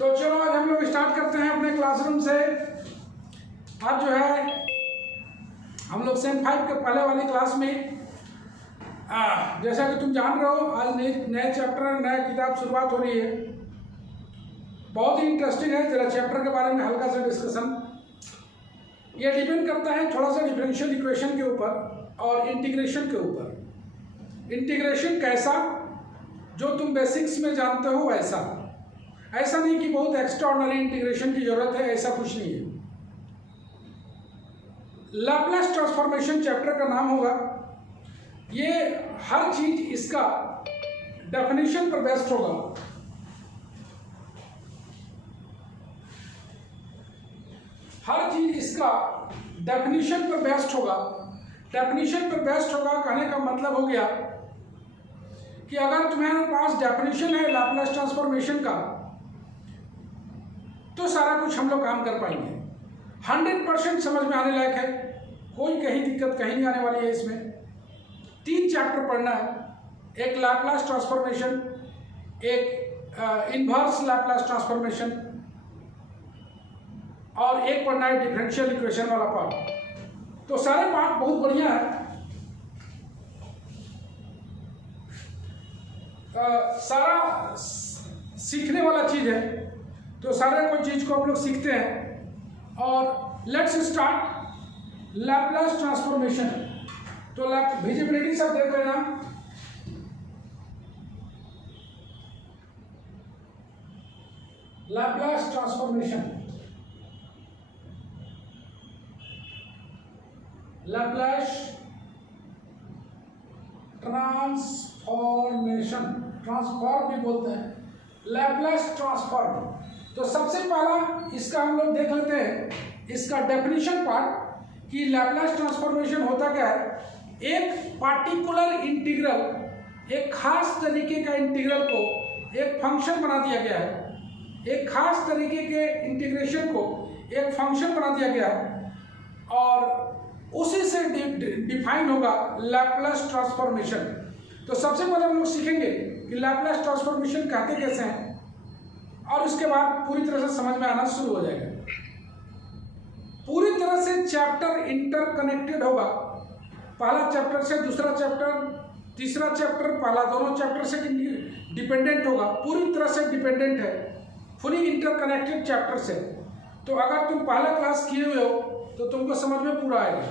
तो चलो आज हम लोग स्टार्ट करते हैं अपने क्लासरूम से। आज जो है हम लोग सेम 5 के पहले वाली क्लास में जैसा कि तुम जान रहे हो आज नए चैप्टर नया किताब शुरुआत हो रही है। बहुत ही इंटरेस्टिंग है। जरा चैप्टर के बारे में हल्का सा डिस्कशन। ये डिपेंड करता है थोड़ा सा डिफरेंशियल इक्वेशन के ऊपर और इंटीग्रेशन के ऊपर। इंटीग्रेशन कैसा, जो तुम बेसिक्स में जानते हो वैसा, ऐसा नहीं कि बहुत एक्स्ट्राऑर्डिनरी इंटीग्रेशन की जरूरत है, ऐसा कुछ नहीं है। लैप्लेस ट्रांसफॉर्मेशन चैप्टर का नाम होगा। ये हर चीज इसका डेफिनेशन पर बेस्ड होगा। हर चीज इसका डेफिनेशन पर बेस्ड होगा। डेफिनेशन पर बेस्ड होगा कहने का मतलब हो गया कि अगर तुम्हारे पास डेफिनेशन है लैप्लेस ट्रांसफॉर्मेशन का तो सारा कुछ हम लोग काम कर पाएंगे। 100% समझ में आने लायक है, कोई कहीं दिक्कत कहीं नहीं आने वाली है। इसमें 3 चैप्टर पढ़ना है, एक लैप्लेस ट्रांसफॉर्मेशन, एक इनवर्स लैप्लेस ट्रांसफॉर्मेशन और एक पढ़ना है डिफरेंशियल इक्वेशन वाला पार्ट। तो सारे पार्ट बहुत बढ़िया है। सारा सीखने वाला चीज है, तो सारे कोई चीज को हम लोग सीखते हैं। और लेट्स स्टार्ट लैप्लेस ट्रांसफॉर्मेशन। तो विजिबिलिटी सब देख लेना। Laplace transformation, Laplace transformation, transform भी बोलते हैं, लैप्लेस ट्रांसफॉर्म। तो सबसे पहला इसका हम लोग देख लेते हैं इसका डेफिनेशन पार्ट कि लैप्लेस ट्रांसफॉर्मेशन होता क्या है। एक पार्टिकुलर इंटीग्रल, एक खास तरीके का इंटीग्रल को एक फंक्शन बना दिया गया है। एक खास तरीके के इंटीग्रेशन को एक फंक्शन बना दिया गया है और उसी से डिफाइन होगा लैप्लेस ट्रांसफॉर्मेशन। तो सबसे पहले हम लोग सीखेंगे कि लैप्लेस ट्रांसफॉर्मेशन कहते कैसे हैं और उसके बाद पूरी तरह से समझ में आना शुरू हो जाएगा। पूरी तरह से चैप्टर इंटरकनेक्टेड होगा। पहला चैप्टर से दूसरा चैप्टर, तीसरा चैप्टर, पहला दोनों चैप्टर से डिपेंडेंट होगा। पूरी तरह से डिपेंडेंट है, फुली इंटरकनेक्टेड चैप्टर से। तो अगर तुम पहला क्लास किए हुए हो तो तुमको समझ में पूरा आएगा।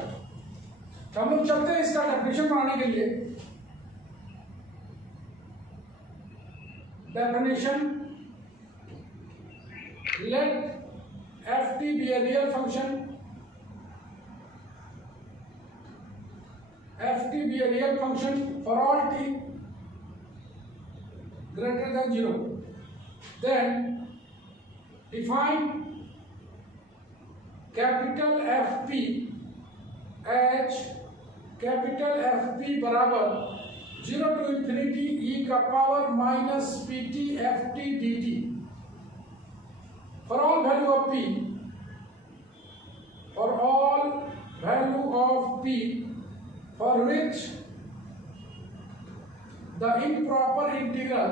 तो हम लोग चलते हैं इसका डेफिनेशन बनाने के लिए। Definition, let ft be a real function, ft be a real function for all t greater than 0. Then define capital Fp as capital Fp बराबर 0 to infinity e का power minus pt ft dt for all value of p, for all value of p for which the improper integral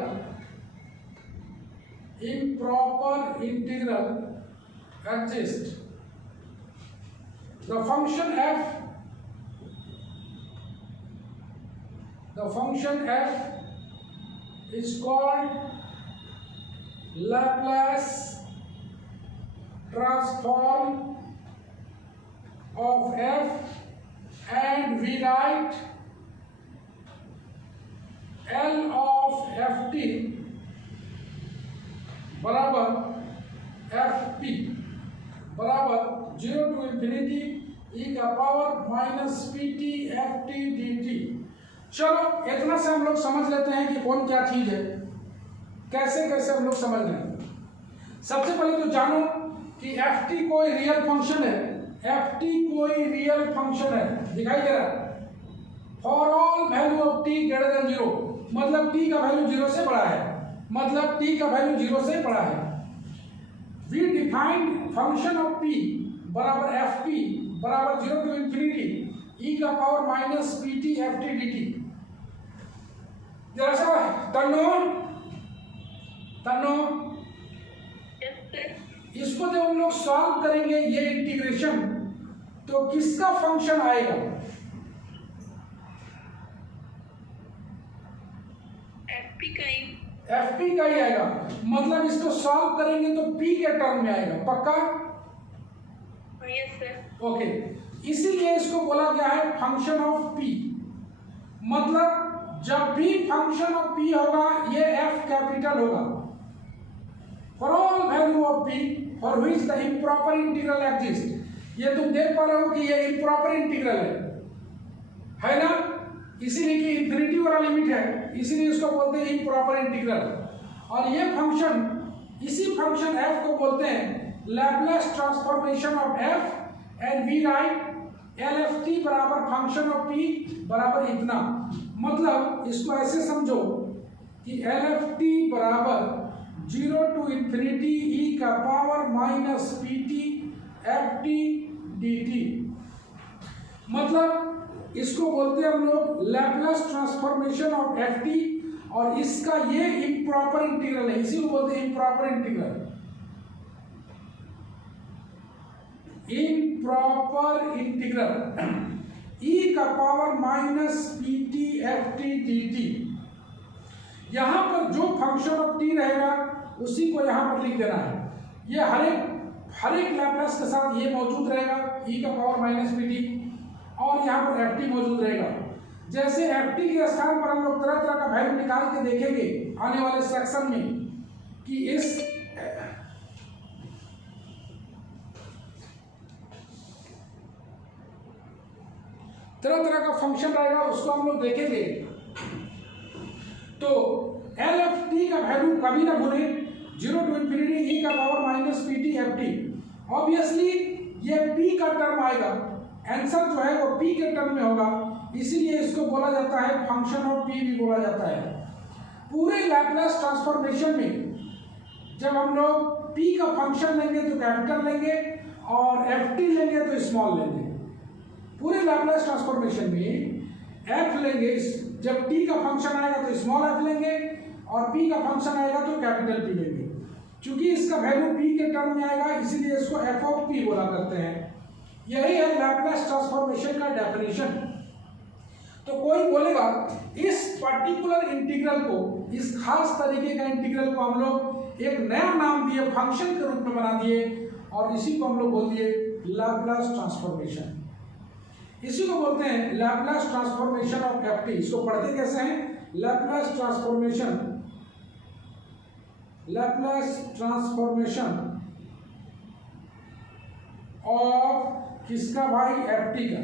exists. The function f is called Laplace transform of f, and we write L of ft बराबर fp बराबर 0 to infinity e का power minus pt ft dt। चलो इतना से हम लोग समझ लेते हैं कि कौन क्या चीज है, कैसे कैसे हम लोग समझ रहे हैं। सबसे पहले तो जानो कि ft कोई रियल फंक्शन है। ft कोई रियल फंक्शन है, दिखाई दे रहा है। For all value of t greater than 0, मतलब t का वैल्यू 0 से बड़ा है, मतलब t का वैल्यू 0 से बड़ा है। We define function of p बराबर fp बराबर 0 टू इंफिनिटी e का power minus pt ft dt। जरा सा तन्नो इसको जब हम लोग सॉल्व करेंगे ये इंटीग्रेशन, तो किसका फंक्शन आएगा? एफ पी का ही आएगा। मतलब इसको सॉल्व करेंगे तो पी के टर्म में आएगा। पक्का? Yes sir. ओके, इसीलिए इसको बोला गया है फंक्शन ऑफ पी। मतलब जब भी फंक्शन ऑफ पी होगा ये एफ कैपिटल होगा। For all value of P for which the improper integral exist. ये तुम देख पा रहे हो कि ये इम्प्रॉपर इंटीग्रल है ना? इसीलिए कि इंफिनिटी वाला लिमिट है, इसीलिए इसको बोलते हैं इम्प्रॉपर इंटीग्रल। और ये फंक्शन, इसी फंक्शन एफ को बोलते हैं Laplace transformation of F, and we write L F T बराबर फंक्शन ऑफ पी बराबर इतना। मतलब इसको ऐसे समझो कि एल एफ टी बराबर 0 टू इंफिनिटी ई का power minus P T F T D T. मतलब इसको बोलते हैं हम लोग Laplace transformation of f T, और इसका ये इम्प्रॉपर इंटीग्रल है, इसी को बोलते हैं improper integral. Improper integral e का power minus P T F T D T. यहां पर जो फंक्शन ऑफ टी रहेगा उसी को यहां पर लिख देना है। ये हर एक लैप्लास के साथ ये मौजूद रहेगा, ई का पावर माइनस पी टी, और यहाँ पर एफ टी मौजूद रहेगा। जैसे एफ टी के स्थान पर हम लोग तरह तरह का वैल्यू निकाल के देखेंगे आने वाले सेक्शन में कि इस तरह तरह का फंक्शन रहेगा, उसको हम लोग देखेंगे। तो एल एफ टी का वैल्यू कभी ना भूले, 0 टू इंफिनिटी ई का power minus P T F T. Obviously ये पी का टर्म आएगा, आंसर जो है वो पी के टर्म में होगा, इसीलिए इसको बोला जाता है फंक्शन ऑफ पी भी बोला जाता है। पूरे लैप्लास ट्रांसफॉर्मेशन में जब हम लोग पी का फंक्शन लेंगे तो कैपिटल लेंगे, और एफ टी लेंगे तो स्मॉल लेंगे। पूरे लैप्लास ट्रांसफॉर्मेशन में एफ लेंगे, जब टी का फंक्शन आएगा तो स्मॉल एफ लेंगे, और पी का फंक्शन आएगा तो कैपिटल पी लेंगे। क्योंकि इसका वैल्यू पी के टर्म में आएगा, इसीलिए इसको एफ ऑफ पी बोला करते हैं। यही है लैप्लास ट्रांसफॉर्मेशन का डेफिनेशन। तो कोई बोलेगा इस पर्टिकुलर इंटीग्रल को, इस खास तरीके का इंटीग्रल को हम लोग एक नया नाम दिए, फंक्शन के रूप में बना दिए, और इसी को हम लोग बोल दिए लैप्लास ट्रांसफॉर्मेशन। इसी को बोलते हैं Laplace transformation of f t. इसको पढ़ते कैसे हैं? Laplace transformation, Laplace transformation of किसका भाई? एफ टी का।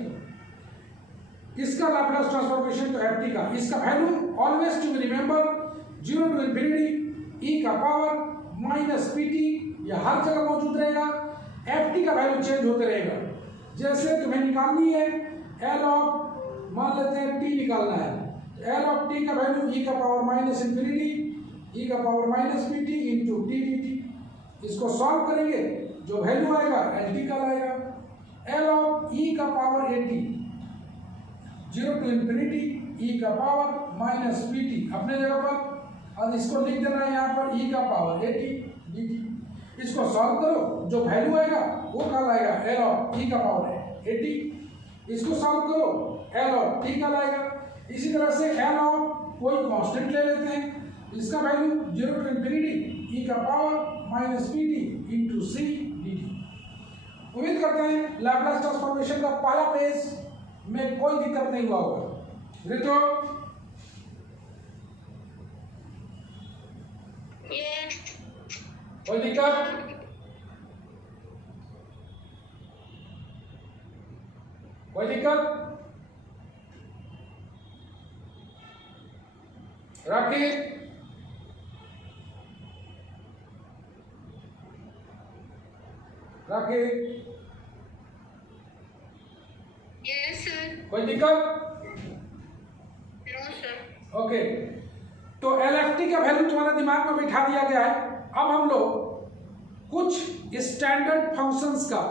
किसका लैप्लास ट्रांसफॉर्मेशन? तो एफ टी का। इसका value always to be remember 0 to infinity ई का पावर माइनस पी टी, यह हर जगह मौजूद रहेगा। एफ टी का वैल्यू चेंज होते रहेगा। जैसे तुम्हें निकालनी है एल ऑफ, मान लेते हैं टी निकालना है, एल ऑफ टी का वैल्यू ई का पावर माइनस इंफिनिटी ई का power minus P T into T D T. इसको सॉल्व करेंगे, जो वैल्यू आएगा एल टी का आएगा। एल ऑफ ई का पावर 80, 0 टू इंफिनिटी ई का पावर माइनस पी टी अपने जगह पर, और इसको लिख देना है यहाँ पर ई का पावर 80 डी टी। इसको सॉल्व करो, जो वैल्यू आएगा वो कल आएगा एल ऑफ ई का पावर 80। इसको सॉल्व करो, एल ऑफ टी कल आएगा। इसी तरह से एल ऑफ कोई कांस्टेंट ले लेते हैं, इसका वैल्यू 0 टू इंफिनिटी ई का power minus P T into C D T. उम्मीद करते हैं लैप्लास ट्रांसफॉर्मेशन का पहला पेज में कोई दिक्कत नहीं हुआ होगा। रितो कोई दिक्कत? कोई दिक्कत? Rakhi Rakhi yes sir. कोई दिक्कत? No sir. ओके, तो एलएफटी का वैल्यू तुम्हारे दिमाग में बिठा दिया गया है। अब हम लोग कुछ स्टैंडर्ड फंक्शंस का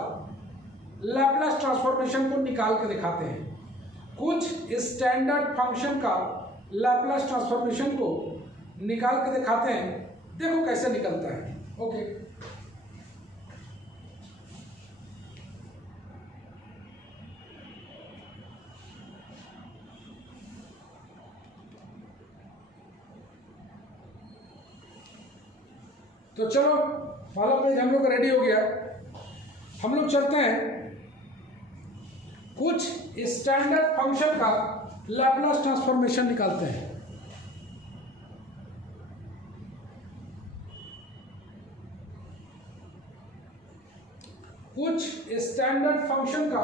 लैप्लास ट्रांसफॉर्मेशन को निकाल के दिखाते हैं। कुछ स्टैंडर्ड फंक्शन का लैप्लास ट्रांसफॉर्मेशन को निकाल के दिखाते हैं, देखो कैसे निकलता है। ओके, तो चलो पहला पेज हम लोग का रेडी हो गया। हम लोग चलते हैं कुछ स्टैंडर्ड फंक्शन का लैप्लास ट्रांसफॉर्मेशन निकालते हैं। कुछ स्टैंडर्ड फंक्शन का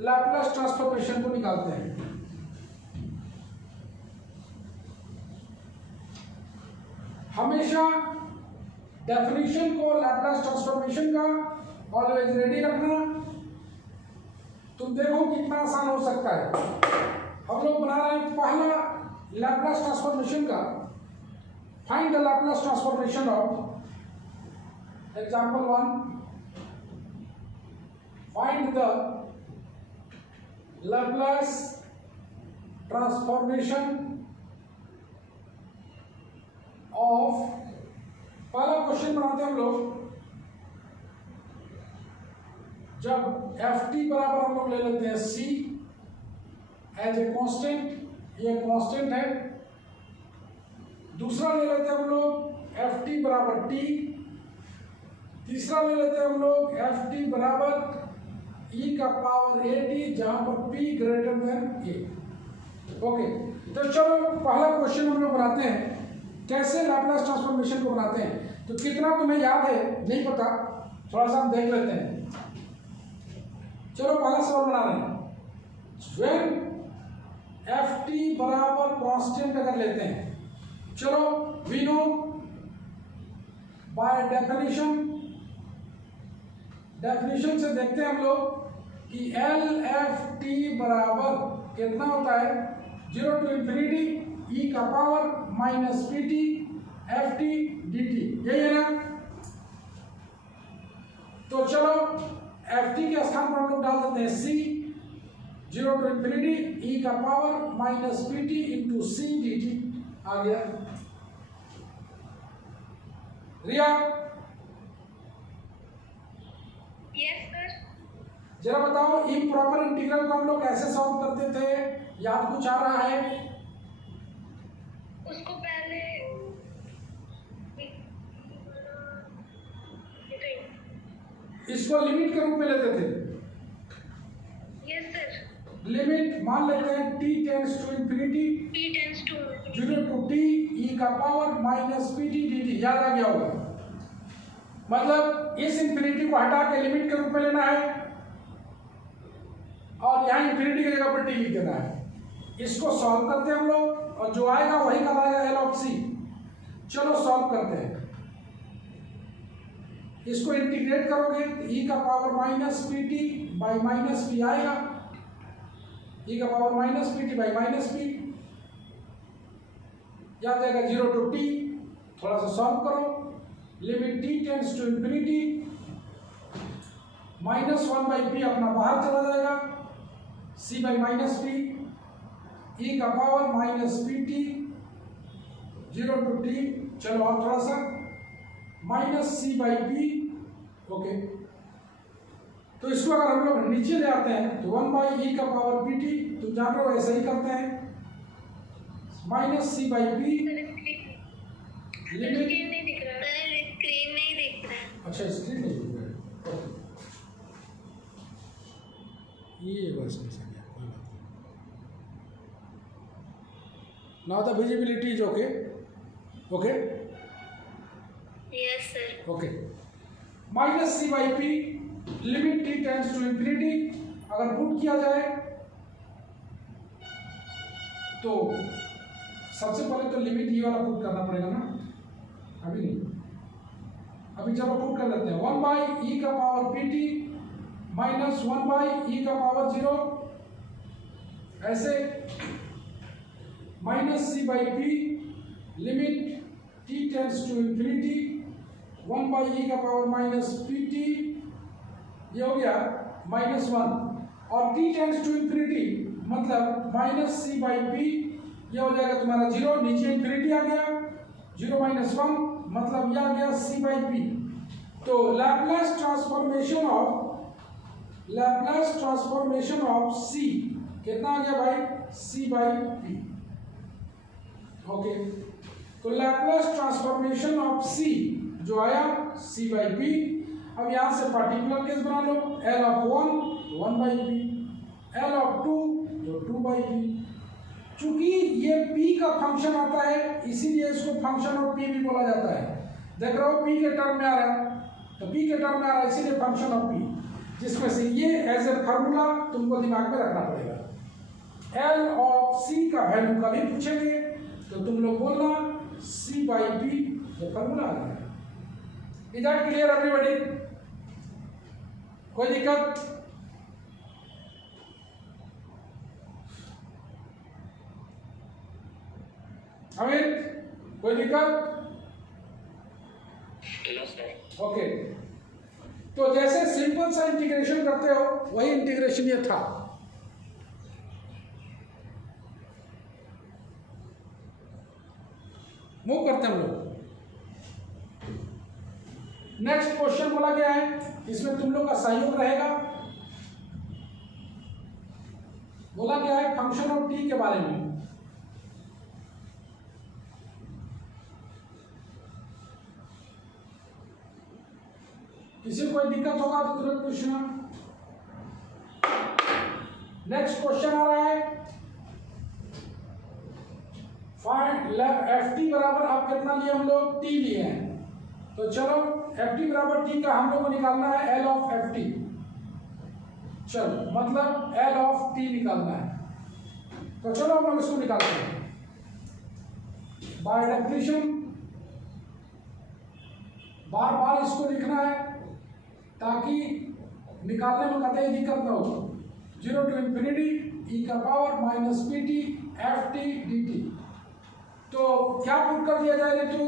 लैप्लास ट्रांसफॉर्मेशन को निकालते हैं। हमेशा डेफिनेशन को लैप्लास ट्रांसफॉर्मेशन का ऑलवेज रेडी रखना। तुम देखो कितना आसान हो सकता है। हम लोग बना रहे हैं पहला लैप्लास ट्रांसफॉर्मेशन का। Find the Laplace transformation of example 1। Find the Laplace transformation of, पहला क्वेश्चन बनाते हैं हम लोग। जब एफ टी बराबर हम लोग ले लेते हैं सी एज ए कांस्टेंट, ये कांस्टेंट है। दूसरा ले लेते हैं हम लोग एफ टी बराबर टी। तीसरा ले लेते हैं हम लोग एफ टी बराबर ई का पावर ए टी, जहां पर पी ग्रेटर देन ए। ओके, तो चलो पहला क्वेश्चन हम लोग बनाते हैं कैसे लैप्लास ट्रांसफॉर्मेशन को बनाते हैं। तो कितना तुम्हें याद है नहीं पता, थोड़ा सा हम देख लेते हैं। चलो पहला सवाल बना रहे हैं। व्हेन एफ टी बराबर कांस्टेंट अगर लेते हैं, चलो वी नो बाय डेफिनेशन से देखते हैं हम लोग कि एल एफ टी बराबर कितना होता है, 0 to infinity ई का power minus P T F T D T, यही है ना। तो चलो एफ टी के स्थान पर हम लोग डाल देते हैं सी, 0 to infinity ई का power minus P T into C D t आ गया। Riya, yes sir. जरा बताओ इम्प्रॉपर इंटीग्रल को हम लोग कैसे सॉल्व करते थे, याद कुछ आ रहा है? उसको पहले इसको लिमिट के रूप में लेते थे। Yes sir. लिमिट मान लेते हैं t tends to infinity, t tends to 0 to t e का power minus P T D T, याद आ गया होगा। मतलब इस इंफिनिटी को हटा के लिमिट के रूप में लेना है और यहाँ इंफिनिटी की जगह पर t लिख देना है। इसको सॉल्व करते हैं हम लोग और जो आएगा वही कहलाएगा एल ऑफ सी। चलो सॉल्व करते हैं। इसको इंटीग्रेट करोगे तो ई का power minus P T by minus P आएगा, ई का power minus P T by minus P, याद आएगा 0 to t। थोड़ा सा सॉल्व करो, limit t tends to infinity, -1 by P अपना बाहर चला जाएगा, c by minus P, E का power minus P T 0 to t। चलो और थोड़ा सा minus C by P. Okay, तो इसको अगर हम लोग नीचे ले आते हैं तो 1 बाई ई का पावर पी टी, तुम जान रहे हो ऐसा ही करते हैं, minus C by P limit. नहीं दिख रहा सर, स्क्रीन नहीं दिख रहा। अच्छा स्क्रीन नहीं दिख रहा है, ये बस ऐसा क्या, कोई बात नहीं। Now the visibility is okay. Okay, yes sir. Okay, minus C by P limit T tends to infinity अगर पुट किया जाए तो सबसे पहले तो लिमिट ये वाला पुट करना पड़ेगा ना, अभी नहीं, अभी चलो पुट कर लेते हैं। 1 बाई ई का power P t minus 1 by ई का पावर 0, ऐसे minus C by P limit T tends to infinity 1 by ई का पावर माइनस पी टी, ये हो गया -1, और टी टेंड्स टू इंफिनिटी मतलब माइनस सी बाई पी, ये हो जाएगा तुम्हारा 0, नीचे इंफिनिटी आ गया, 0 - 1 मतलब ये आ गया सी बाई पी। तो लैप्लास ट्रांसफॉर्मेशन ऑफ सी कितना आ गया भाई, सी बाई पी। ओके, तो लैप्लास ट्रांसफॉर्मेशन ऑफ सी जो आया c बाई पी। अब यहाँ से पार्टिकुलर केस बना लो, L of 1 by P, L of 2 जो 2 बाई पी। चूंकि ये p का फंक्शन आता है इसीलिए इसको फंक्शन ऑफ p भी बोला जाता है। देख रहे हो p के टर्म में आ रहा है, तो p के टर्म में आ रहा है इसीलिए फंक्शन ऑफ p, जिसमें से ये एज ए फार्मूला तुमको दिमाग में रखना पड़ेगा। L ऑफ c का वैल्यू कभी पूछेंगे तो तुम लोग बोलना c बाई पी, ये फार्मूला आ गया। Is that clear everybody? कोई दिक्कत? अमित कोई दिक्कत? ओके, तो जैसे सिंपल सा इंटीग्रेशन करते हो वही इंटीग्रेशन ये था। मूव करते हैं हम लोग। नेक्स्ट क्वेश्चन बोला गया है, इसमें तुम लोग का सहयोग रहेगा। बोला गया है फंक्शन ऑफ टी के बारे में। किसी को कोई दिक्कत होगा तो तुरंत पूछना। नेक्स्ट क्वेश्चन आ रहा है, फाइंड एफ टी बराबर, आप कितना लिए हम लोग? टी लिए हैं, तो चलो एफ टी बराबर टी का हम लोग को निकालना है एल ऑफ एफ टी। चलो मतलब एल ऑफ टी निकालना है, तो चलो हम लोग इसको निकालते हैं बाय डेफिनेशन। बार बार इसको लिखना है ताकि निकालने में कतई दिक्कत ना हो। 0 to infinity e का power minus P T F T D T. तो क्या पुट कर दिया जाए ऋतु?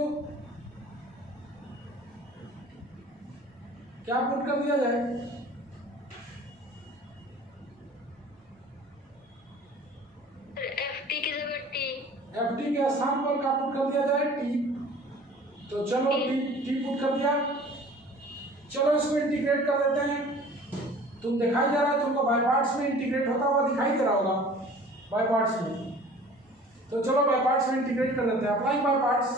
क्या पुट कर दिया जाए? एफ टी की जगह टी। एफ टी के स्थान पर क्या पुट कर दिया जाए? टी। तो चलो टी पुट कर दिया। चलो इसको इंटीग्रेट कर देते हैं। तुम दिखाई दे रहा है तुमको बाय पार्ट्स में इंटीग्रेट होता हुआ दिखाई दे रहा होगा बाय पार्ट्स में। तो चलो बाय पार्ट्स में इंटीग्रेट कर देते हैं। Apply by parts.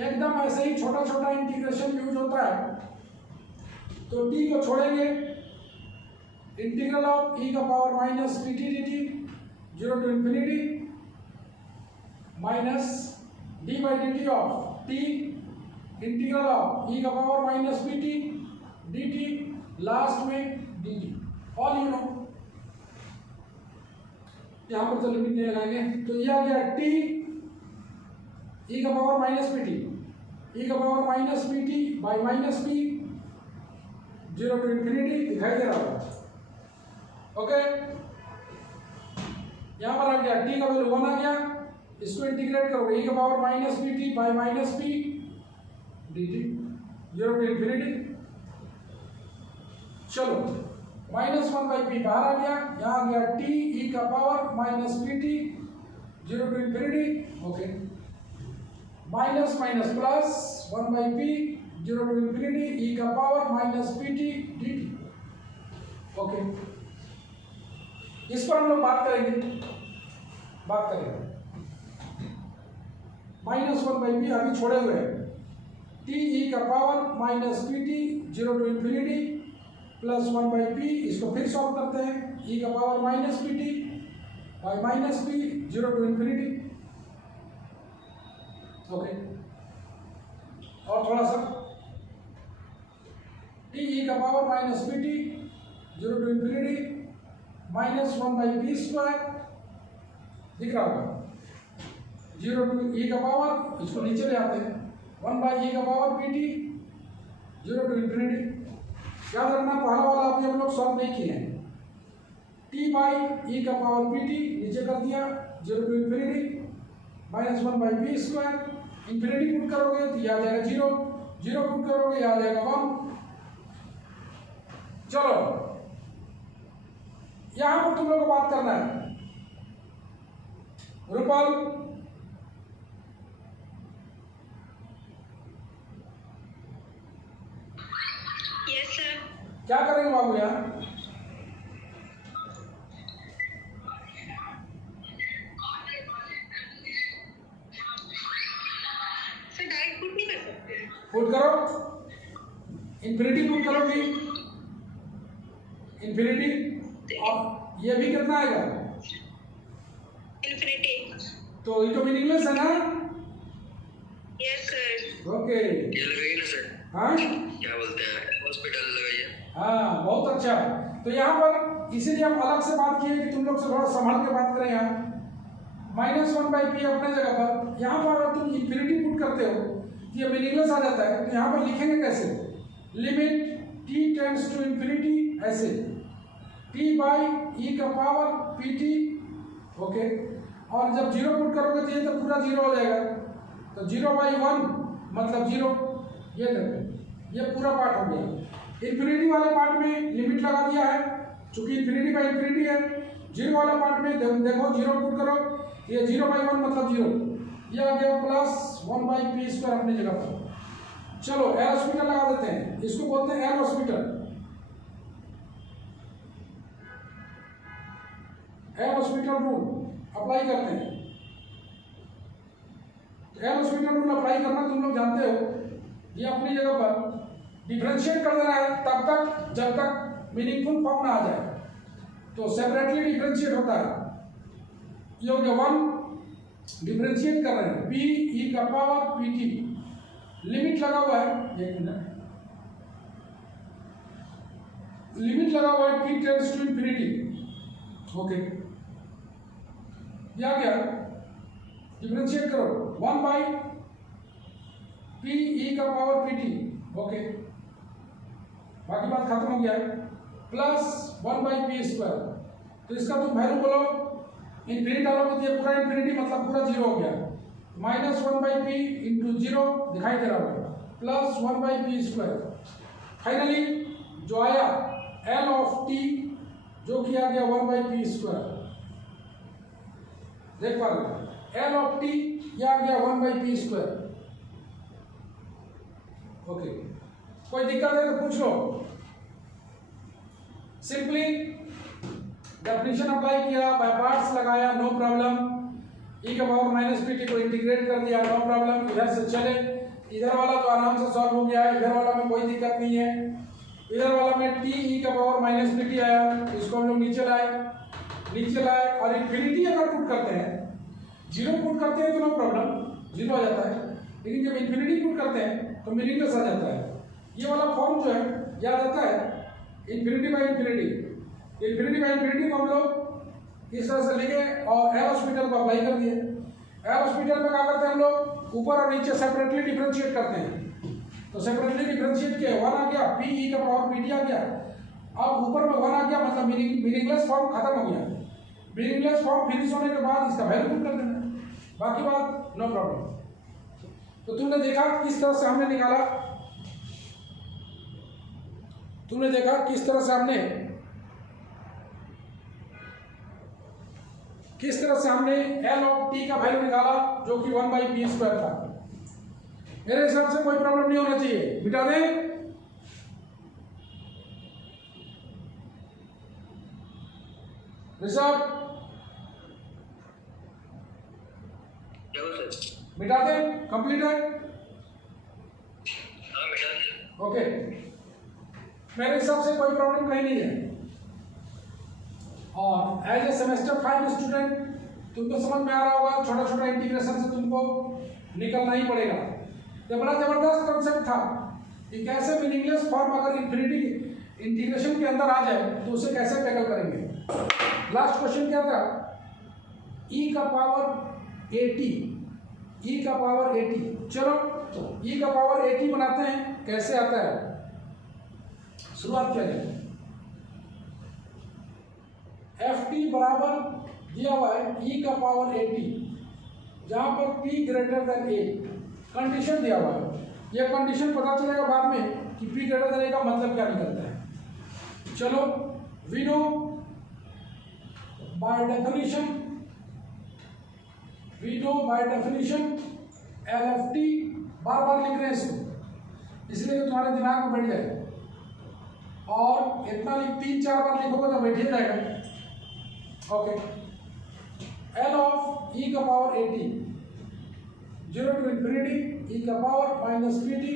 एकदम ऐसे ही छोटा छोटा इंटीग्रेशन यूज होता है। तो टी को छोड़ेंगे, इंटीग्रल ऑफ ई का power minus P T D t 0 to infinity minus d by d t of t integral of e का power minus P T D t, last में d t. All you know, यहां पर तो limit नहीं लगाएंगे। तो ये आ गया टी ई का पावर माइनस पी टी, ई का power minus P T by minus p 0 to infinity दिखाई दे रहा होगा। ओके, यहां पर आ गया टी का वैल्यू 1 आ गया। इसको इंटीग्रेट करोगे ई का power minus P T by minus P D t 0 to infinity। चलो -1 बाई पी बाहर आ गया, यहाँ आ गया टी ई का power minus P T 0 to infinity। Okay, minus minus plus 1 by P 0 to infinity e का power minus P T D T. Okay, इस पर हम लोग बात करेंगे। -1 बाई पी अभी छोड़े हुए हैं। टी ई का power minus P T 0 to infinity plus 1 by P, इसको फिर सॉल्व करते हैं। ई का power minus P T by minus p 0 to infinity। Okay, और थोड़ा सा टी ई का power minus P T 0 to infinity minus 1 by P square दिख रहा होगा। 0 to ई का पावर, इसको नीचे ले आते हैं 1 बाई ई का power P T 0 to infinity। याद रखना पहला वाला अभी हम लोग सॉल्व नहीं किए हैं। टी बाई ई का पावर पी टी नीचे कर दिया 0 to infinity minus 1 by P square. Infinity put करोगे तो यह आ जाएगा 0, 0 पुट करोगे यह आ जाएगा 1। चलो यहां पर तुम लोग को बात करना है। Rupal yes sir. क्या करेंगे बाबू यहाँ? सर डायरेक्ट पुट नहीं पुट करो, इन्फिनिटी पुट करो भी, इन्फिनिटी, और ये भी कितना आएगा? इन्फिनिटी। तो ये तो मीनिंगलेस है ना? Yes sir. ओके, ये लगाइए ना सर, हाँ क्या बोलते हैं, हॉस्पिटल लगाइए। हाँ, बहुत अच्छा। तो यहाँ पर इसीलिए हम अलग से बात किए कि तुम लोग से थोड़ा संभाल के बात करें। यहाँ -1/p अपने जगह पर, यहाँ पर अगर तुम इन्फिनिटी पुट करते हो तो ये मीनिंगलेस आ जाता है। तो यहाँ पर लिखेंगे कैसे? Limit t tends to infinity, ऐसे t/e⁻pt। ओके, और जब 0 पुट करोगे तो ये तो पूरा 0 हो जाएगा। तो 0/1 मतलब 0, ये देखो ये पूरा पार्ट हो गया। इन्फिनिटी वाले पार्ट में लिमिट लगा दिया है, चूंकि इन्फिनिटी बाई इन्फिनिटी है। 0 वाला पार्ट में देखो 0 पुट करो, ये 0/1 मतलब 0, ये आ गया +1/p² अपनी जगह पर। चलो एल हॉस्पिटल लगा देते हैं, इसको बोलते हैं L hospital. L hospital rule apply करते हैं। एल हॉस्पिटल रूल अप्लाई करना तुम लोग जानते हो, ये अपनी जगह पर डिफरेंशिएट कर देना है तब तक जब तक मीनिंगफुल फॉर्म ना आ जाए। तो सेपरेटली डिफरेंशिएट होता है। ये हो गया 1, डिफरेंशिएट कर रहे हैं p⁻pt, लिमिट लगा हुआ है, एक मिनट, लिमिट लगा हुआ है p tends to infinity. Okay, ये आ गया, डिफरेंशिएट करो 1/p⁻pt। ओके, बाकी बात खत्म हो गया है, +1/p²। तो इसका तुम वैल्यू बोलो, इन्फिनिटी डालोगे तो ये पूरा इन्फिनिटी मतलब पूरा 0 हो गया। -1/p इंटू 0 दिखाई दे रहा होगा, +1/p²। फाइनली जो आया L ऑफ t, जो कि आ गया 1/p²। देख पा रहे हो, L ऑफ t ये आ गया 1/p²। ओके, कोई दिक्कत है तो पूछ लो। सिंपली डेफिनेशन अप्लाई किया, बाय पार्ट्स लगाया, नो प्रॉब्लम। e⁻ को इंटीग्रेट कर दिया, नो प्रॉब्लम। इधर से चले, इधर वाला तो आराम से सॉल्व हो गया, इधर वाला में कोई दिक्कत नहीं है। इधर वाला में t e⁻ आया, इसको हम लोग नीचे लाए और इन्फिनिटी अगर पुट करते हैं, 0 पुट करते हैं तो नो प्रॉब्लम, 0 आ जाता है। लेकिन जब इन्फिनिटी पुट करते हैं तो मीनिंगलेस आ जाता है। ये वाला फॉर्म जो है याद आता है, इन्फिनिटी बाई इन्फिनिटी को हम लोग इस तरह से लिखे और एल हॉस्पिटल को अप्लाई कर दिए। एल हॉस्पिटल में क्या करते हैं हम लोग, ऊपर और नीचे सेपरेटली डिफरेंशिएट करते हैं। तो सेपरेटली डिफरेंशिएट किया, 1 आ गया, p⁻pt आ गया। अब ऊपर में 1 आ गया मतलब मीनिंगलेस फॉर्म खत्म हो गया। मीनिंगलेस फॉर्म फिनिश होने के बाद इसका वैल्यू पुट कर देना, बाकी बात नो प्रॉब्लम। तो तुमने देखा किस तरह से हमने निकाला, तुमने देखा किस तरह से हमने L ऑफ t का वैल्यू निकाला, जो कि 1/p² था। मेरे हिसाब से कोई प्रॉब्लम नहीं होना चाहिए, मिटा दें। ऋषभ, मिटा दें, कंप्लीट है। ओके, मेरे हिसाब से कोई प्रॉब्लम कहीं नहीं है। और एज ए सेमेस्टर 5 स्टूडेंट तुमको समझ में आ रहा होगा, छोटा छोटा इंटीग्रेशन से तुमको निकलना ही पड़ेगा। ये बड़ा जबरदस्त कॉन्सेप्ट था कि कैसे मीनिंगलेस फॉर्म अगर इन्फिनिटी इंटीग्रेशन के अंदर आ जाए तो उसे कैसे टैकल करेंगे। लास्ट क्वेश्चन क्या था, e⁻80। चलो e⁻80 बनाते हैं, कैसे आता है, शुरुआत किया जाए। ft बराबर दिया हुआ है e⁻80, जहां पर p greater than a, condition दिया हुआ है। यह कंडीशन पता चलेगा बाद में कि p ग्रेटर देन a का मतलब क्या निकलता है। चलो, we know by definition L of t, बार बार लिख रहे हैं इसको, इसलिए तो तुम्हारे दिमाग में बैठ जाए। और इतना 3-4 बार लिखोगे तो बैठ ही जाएगा। Okay, L of e⁻80, 0 to ∞, e⁻ -pt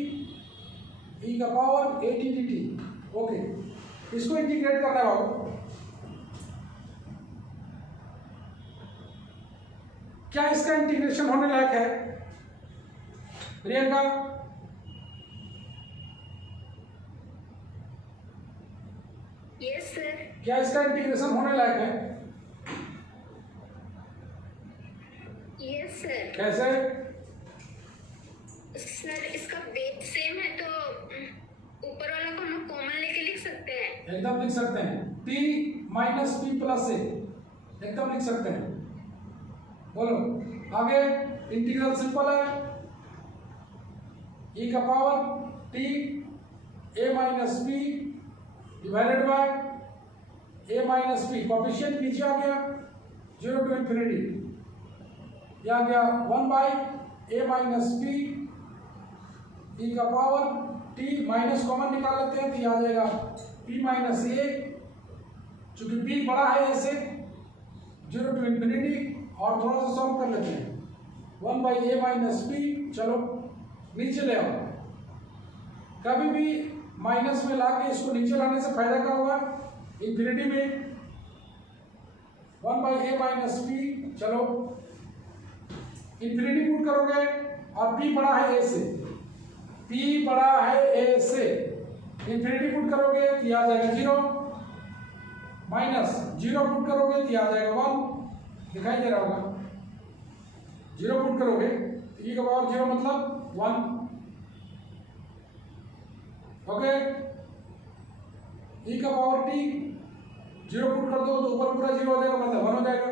ई का power A T D T. Okay, इसको इंटीग्रेट करना है बाबू। क्या इसका इंटीग्रेशन होने लायक है प्रियंका? Yes sir. क्या इसका इंटीग्रेशन होने लायक है? Yes sir. कैसे? सर इसका बेस सेम है तो ऊपर वाला को हम कॉमन लेके लिख सकते हैं। एकदम लिख सकते हैं, p माइनस पी प्लस ए, एकदम लिख सकते हैं। बोलो आगे, इंटीग्रल सिंपल है, e का power t a minus P divided by a minus P, coefficient नीचे आ गया 0 टू इंफिनिटी, यह आ गया 1 by a minus P e का पावर t, माइनस कॉमन निकाल लेते हैं तो यह आ जाएगा p माइनस ए, चूंकि p बड़ा है ऐसे 0 टू इंफिनिटी, और थोड़ा सा सॉल्व कर लेते हैं 1 बाई ए माइनस पी। चलो नीचे ले आओ, कभी भी माइनस में लाके इसको नीचे लाने से फायदा क्या होगा, इंफिनिटी में 1 बाई ए माइनस पी। चलो इंफिनिटी पुट करोगे और p बड़ा है a से, p बड़ा है a से, इंफिनिटी पुट करोगे तो यह आ जाएगा 0, माइनस 0 पुट करोगे तो यह आ जाएगा 1, दिखाई दे रहा होगा। 0 पुट करोगे तो e का पावर 0 मतलब 1। ओके, e का पावर t 0 पुट कर दो तो ऊपर पूरा 0 हो जाएगा, मतलब 1 हो जाएगा,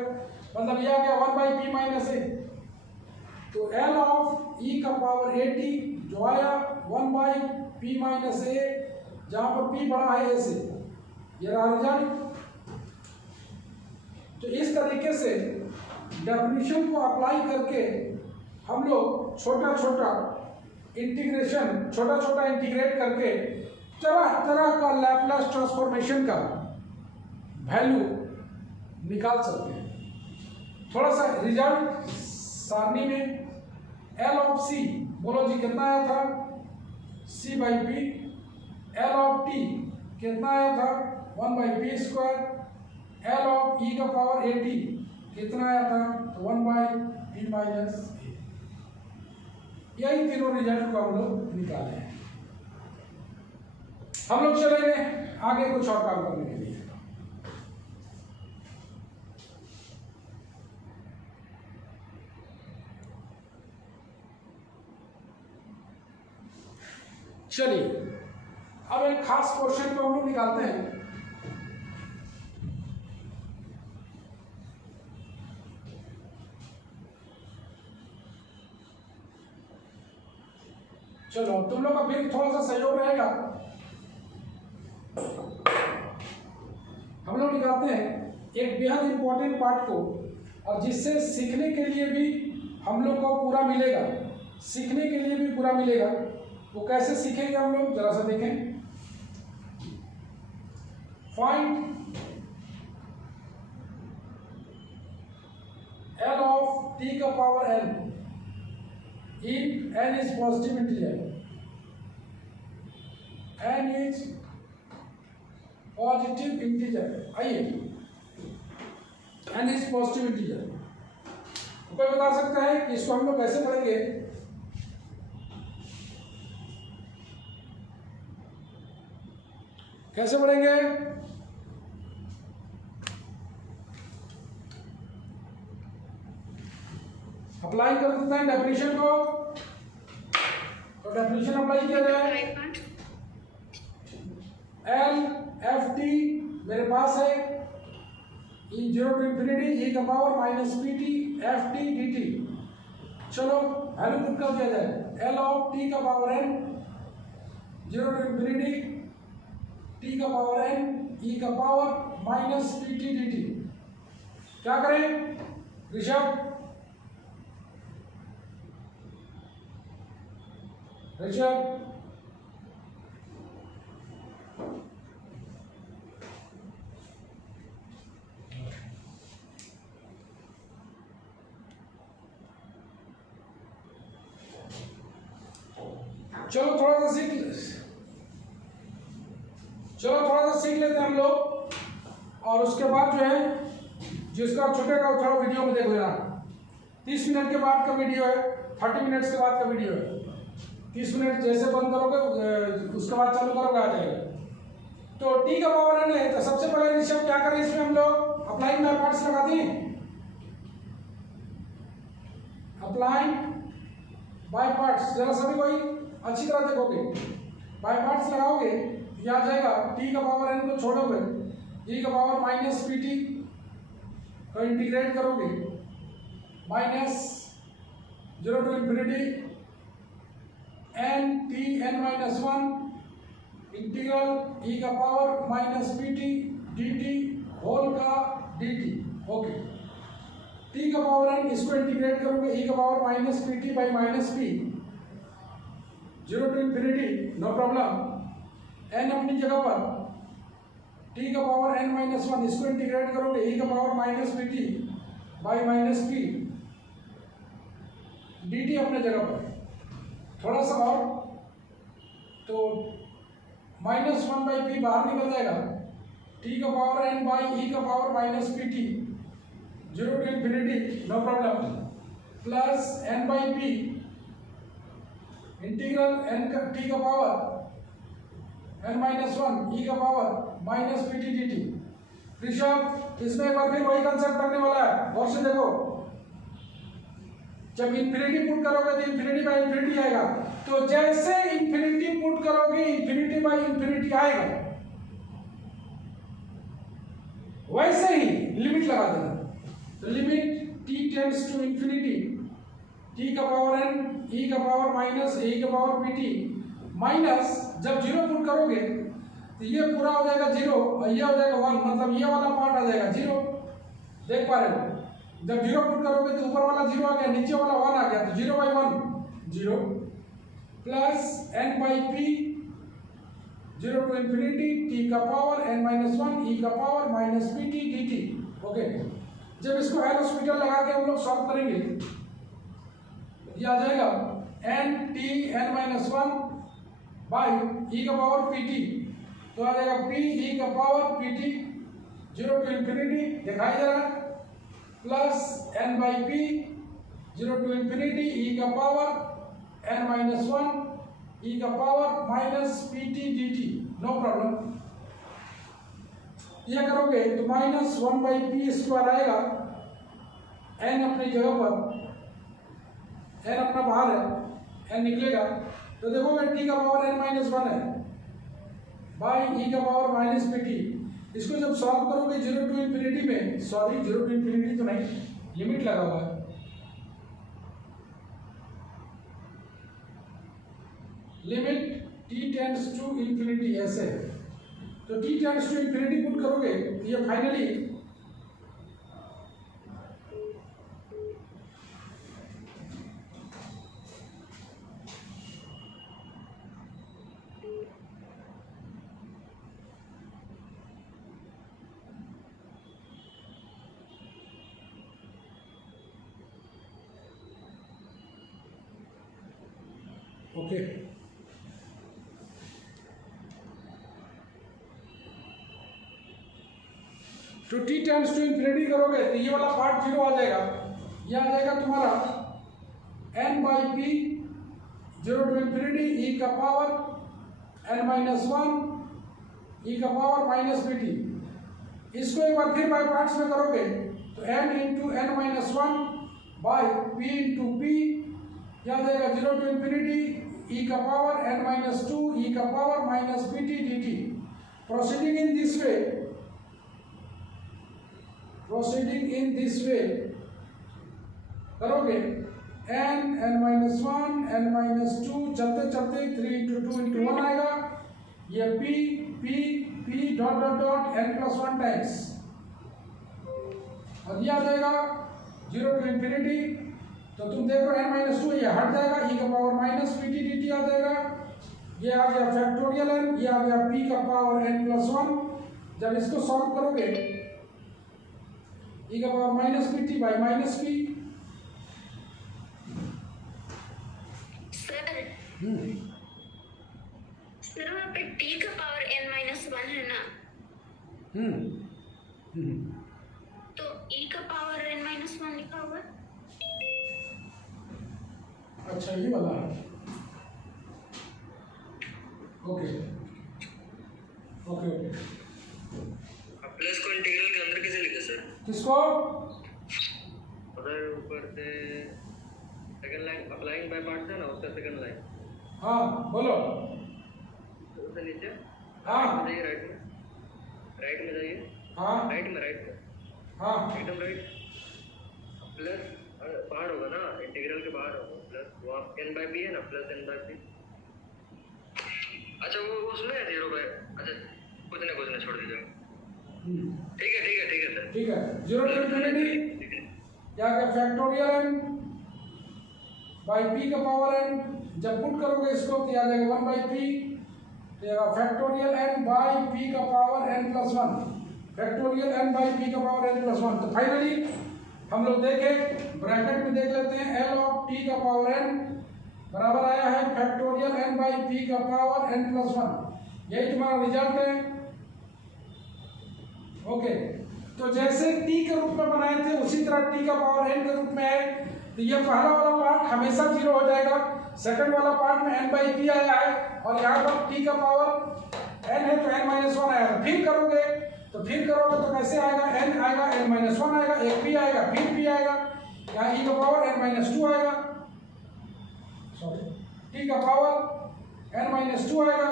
मतलब यह आ गया 1 बाई पी माइनस ए। तो L ऑफ e का पावर ए टी जो आया 1 बाई पी माइनस ए, जहां पर p बड़ा है a से, ये रहा रिजल्ट। तो इस तरीके से डेफिनेशन को अप्लाई करके हम लोग छोटा छोटा इंटीग्रेशन, छोटा छोटा इंटीग्रेट करके तरह तरह का लैपलेस ट्रांसफॉर्मेशन का वैल्यू निकाल सकते हैं। थोड़ा सा रिजल्ट सारणी में L ऑफ C, बोलो जी कितना आया था, C by P. L of T कितना आया था, 1 by P square. L of e का पावर ए टी कितना आया था, तो 1 बाई पी माइनस ए। यही तीनों रिजल्ट को हम लोग निकाले हैं। हम लोग चलेंगे आगे कुछ और काम करने के लिए। चलिए अब एक खास क्वेश्चन को हम लोग निकालते हैं। चलो तुम लोग का फिर थोड़ा सा सहयोग रहेगा। हम लोग निकालते हैं एक बेहद इंपॉर्टेंट पार्ट को, और जिससे सीखने के लिए भी हम लोग को पूरा मिलेगा, सीखने के लिए भी पूरा मिलेगा। वो कैसे सीखेंगे हम लोग, जरा सा देखें। फाइंड L ऑफ t का power n if n is positive integer, n is positive integer, आइए n is positive integer, कोई बता सकता है कि इसको हम लोग कैसे पढ़ेंगे? कैसे पढ़ेंगे? अप्लाई कर देते हैं डेफिनेशन को। तो डेफिनेशन अप्लाई किया जाए, एल एफ टी मेरे पास है, ई 0 टू इंफिनिटी e का power minus P T F T D T. चलो वैल्यू पुट कर दिया जाए, एल ऑफ टी का power n 0 to infinity t का पावर n e का power minus P T D T. क्या करें ऋषभ? ऋषभ चलो थोड़ा सा सीख चलो थोड़ा सा सीख लेते हैं हम लोग, और उसके बाद जो है जिसका छूटेगा वो थोड़ा वीडियो में देख लेना। 30 मिनट के बाद का वीडियो है, 30 मिनट्स के बाद का वीडियो है। 30 मिनट जैसे बंद करोगे उसके बाद चालू करोगे आ जाएगा। तो टी का पावर एन है, तो सबसे पहले ऋषभ क्या करें इसमें हम लोग अप्लाइंग बाय पार्ट्स लगाते हैं। अप्लाइंग बाय पार्ट्स जरा सभी कोई अच्छी तरह देखोगे, बाय पार्ट्स लगाओगे ये आ जाएगा। टी का पावर एन को छोड़ोगे, ई का पावर माइनस पी टी को इंटीग्रेट करोगे, minus 0 to infinity n t n minus 1 integral e का power minus P T D t whole का डी टी। ओके, टी का पावर एन इसको इंटीग्रेट करोगे, ई का power minus P T by minus p 0 to infinity, no problem. N अपनी जगह पर, T का पावर एन माइनस 1 इसको इंटीग्रेट करोगे, ई का power minus P T by minus P D T अपने जगह पर। थोड़ा सा और तो माइनस 1 बाई पी बाहर निकल जाएगा, टी का पावर एन बाई ई का power minus P T 0 to infinity, no problem, plus N by P integral N का टी का पावर एन माइनस 1 ई का power minus P T D T. Rishabh इसमें एक बार फिर वही कंसेप्ट करने वाला है, और से देखो जब इंफिनिटी पुट करोगे तो इंफिनिटी बाई इंफिनिटी आएगा, तो जैसे इंफिनिटी पुट करोगे इंफिनिटी बाई इंफिनिटी आएगा, वैसे ही लिमिट लगा देना। तो limit t tends to infinity, t का पावर n e का पावर माइनस e का पावर pt माइनस, जब 0 पुट करोगे तो ये पूरा हो जाएगा 0 और ये हो जाएगा 1, मतलब ये वाला पार्ट आ जाएगा 0। देख पा रहे हो, जब 0 पुट करोगे तो ऊपर वाला 0 आ गया, नीचे वाला 1 आ गया, तो 0 बाई 1 0 plus n by P 0 to infinity t का पावर n माइनस 1 e का power minus P T D T. Okay, जब इसको एल हॉस्पिटल लगा के हम लोग सॉल्व करेंगे, ये आ जाएगा n t n minus 1 by e का पावर पी टी, तो आ जाएगा p e का power P T 0 to infinity दिखाई दे रहा है, plus n by P 0 to infinity e का पावर n माइनस 1 e का power minus P T D T, no problem. यह करोगे तो माइनस 1 बाई पी स्क्वायर आएगा, n अपनी जगह पर, n अपना बाहर है, n निकलेगा, तो देखोगे t का पावर n माइनस 1 है बाई e का पावर माइनस पी टी। इसको जब सॉल्व करोगे 0 टू इंफिनिटी में, सॉरी 0 टू इंफिनिटी तो नहीं, लिमिट लगा हुआ है, limit t tends to infinity ऐसे, तो t tends to infinity put करोगे तो ये फाइनली ओके। तो t टेंड्स टू इंफिनिटी करोगे तो ये वाला पार्ट 0 आ जाएगा, ये आ जाएगा तुम्हारा n by P 0 to infinity e का पावर n माइनस 1 e का पावर माइनस पी टी। इसको एक बार फिर बाई पार्ट्स में करोगे तो n into n minus 1 by p into P, यह आ जाएगा 0 टू इंफिनिटी e का पावर n माइनस 2 e का power minus P T D T. Proceeding in this way, proceeding in this way करोगे n n minus 1 n minus 2 चलते चलते 3 into 2 into 1 आएगा, ये p p p dot dot dot n plus 1 times, और ये आ जाएगा 0 to infinity, तो तुम देख रहे हो n माइनस 2 ये हट जाएगा, e का power minus P T D t आ जाएगा, ये आ गया फैक्टोरियल n, ये आ गया p का पावर n प्लस 1। जब इसको सॉल्व करोगे e का power minus P T by minus P, sir sir वहाँ पे t का पावर n-1 है ना, तो e का पावर n-1 लिखा हुआ है। अच्छा ये वाला है, ओके ओके ओके। प्लस को इंटीग्रल के अंदर कैसे लिखे सर? किसको? अगर ऊपर से second line applying by part था ना, उसका सेकंड लाइन। हाँ बोलो। तो उससे नीचे हाँ जाइए, राइट में जाइए। हाँ राइट में हाँ एकदम राइट। प्लस बाहर होगा ना, इंटीग्रल के बाहर होगा प्लस, वो आप n/p है ना, प्लस n/p। अच्छा वो उसमें है 0/, अच्छा कुछ ना छोड़ दीजिए। ठीक है सर, ठीक है। 0 to infinity क्या क्या फैक्टोरियल n बाई p का पावर n, जब पुट करोगे इसको तो आ जाएगा 1/p, तो फैक्टोरियल n बाई p का power n+1, factorial n by p का पावर n+1। तो फाइनली हम लोग देखें, ब्रैकेट में देख लेते हैं, l ऑफ t का पावर n बराबर आया है फैक्टोरियल n बाई p का पावर n+1। यही तुम्हारा रिजल्ट है। ओके, तो जैसे t के रूप में बनाए थे उसी तरह t का पावर n के रूप में है, तो ये पहला वाला पार्ट हमेशा 0 हो जाएगा, सेकंड वाला पार्ट में n/p आया है और यहाँ पर t का पावर n है तो n-1 आएगा। फिर करोगे तो कैसे आएगा, n आएगा, n-1 आएगा, एक p आएगा, फिर p आएगा, यहाँ e का पावर n-2 आएगा, सॉरी t का पावर n-2 आएगा।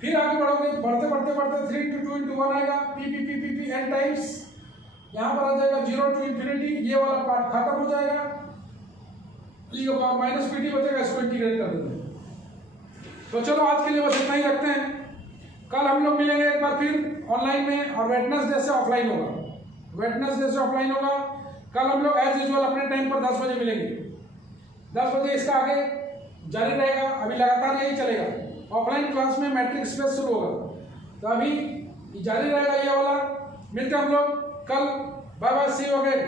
फिर आगे बढ़ोगे, बढ़ते 3 to 2 into 1 आएगा, p n टाइम्स, यहाँ पर आ जाएगा 0 to infinity, ये वाला पार्ट खत्म हो जाएगा, e का पावर -pt बचेगा, इसको इंटीग्रेट कर देते हैं। तो चलो आज के लिए बस इतना ही रखते हैं, कल हम लोग मिलेंगे एक बार फिर ऑनलाइन में, और वेडनेसडे से ऑफलाइन होगा। कल हम लोग एज यूजुअल अपने टाइम पर 10 बजे मिलेंगे, 10 बजे। इसका आगे जारी रहेगा, अभी लगातार यही चलेगा। ऑफलाइन क्लास में मैट्रिक स्पेस शुरू होगा, तो अभी जारी रहेगा ये वाला। मिलते हैं हम लोग कल, bye bye, see you again.